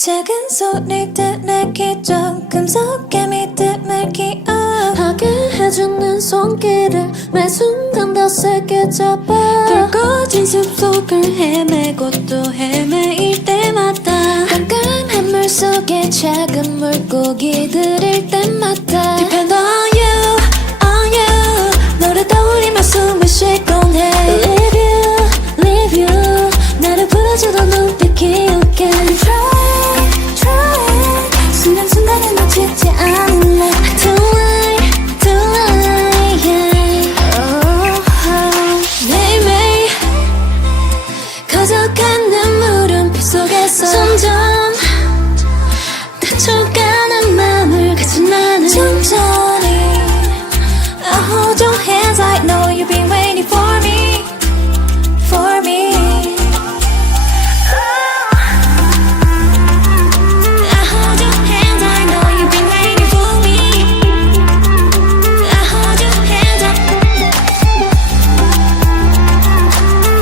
작은 소리들 내게 조금 속에 믿음을 하게 해주는 손길을 매 순간 더 세게 잡아 붉어진 숲속을 헤매고 또 헤매일 때마다 깜깜한 물속에 작은 물고기들일 때마다 Depend on you, on you 너를 떠올리며 숨을 쉬곤 해 Leave you, leave you 나를 부러져도 눈빛 기울게 Try 순간순간에 놓치지 않을래 Too late, too late yeah. 매일매일 커져간 눈물은 피 속에서 점점 다쳐가는 맘을 가진 나는 천천히 I hold your hands I know you've been waiting for me For me I hold your hands I know you've been waiting for me I hold your hands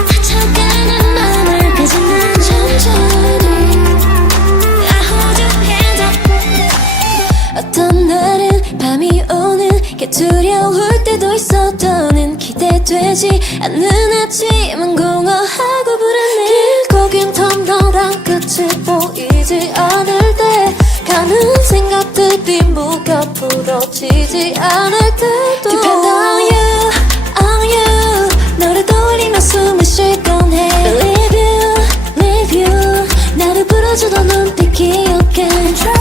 다쳐가는 맘을 가진 나는 천천히 I hold your hands 어떤 날은 밤이 오는 게 두려울 때도 있어 더는 기대되지 않는 아침은 공허하고 불안해 길고 긴 터널한 끝이 보이지 않을 때 가는 생각들이 무겁 부러지지 않을 때도 Depend on you 너를 떠올리며 숨을 쉬곤 해 Leave you, leave you 나를 부러져도 눈빛 기울게 Try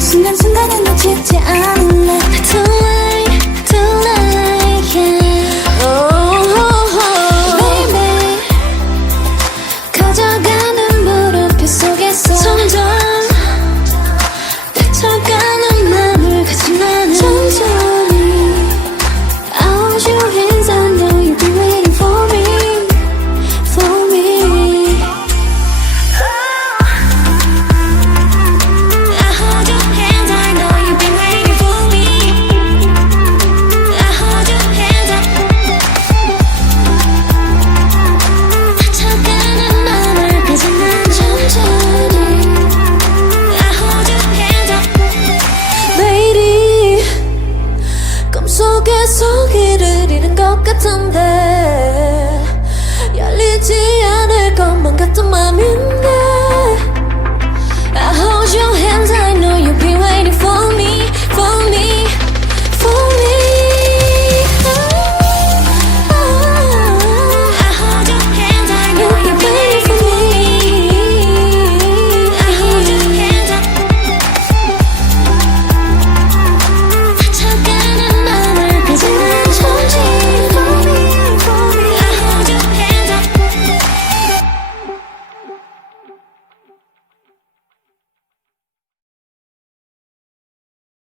순간순간에 놓치지 않을래 Too late, too late yeah. 매일매일 커져가는 물음표 속에서 점점 다쳐가는 맘을 가진 나는 천천히 I hold your hands I know you've been waiting for me For me I hold your hands I know you've been waiting for me I hold your hands 다쳐가는 맘을 가진 나는 천천히 I hold your hands 매일이 꿈속에서 길을 잃은 것 같은데 열리지 않을 것만 같은 맘인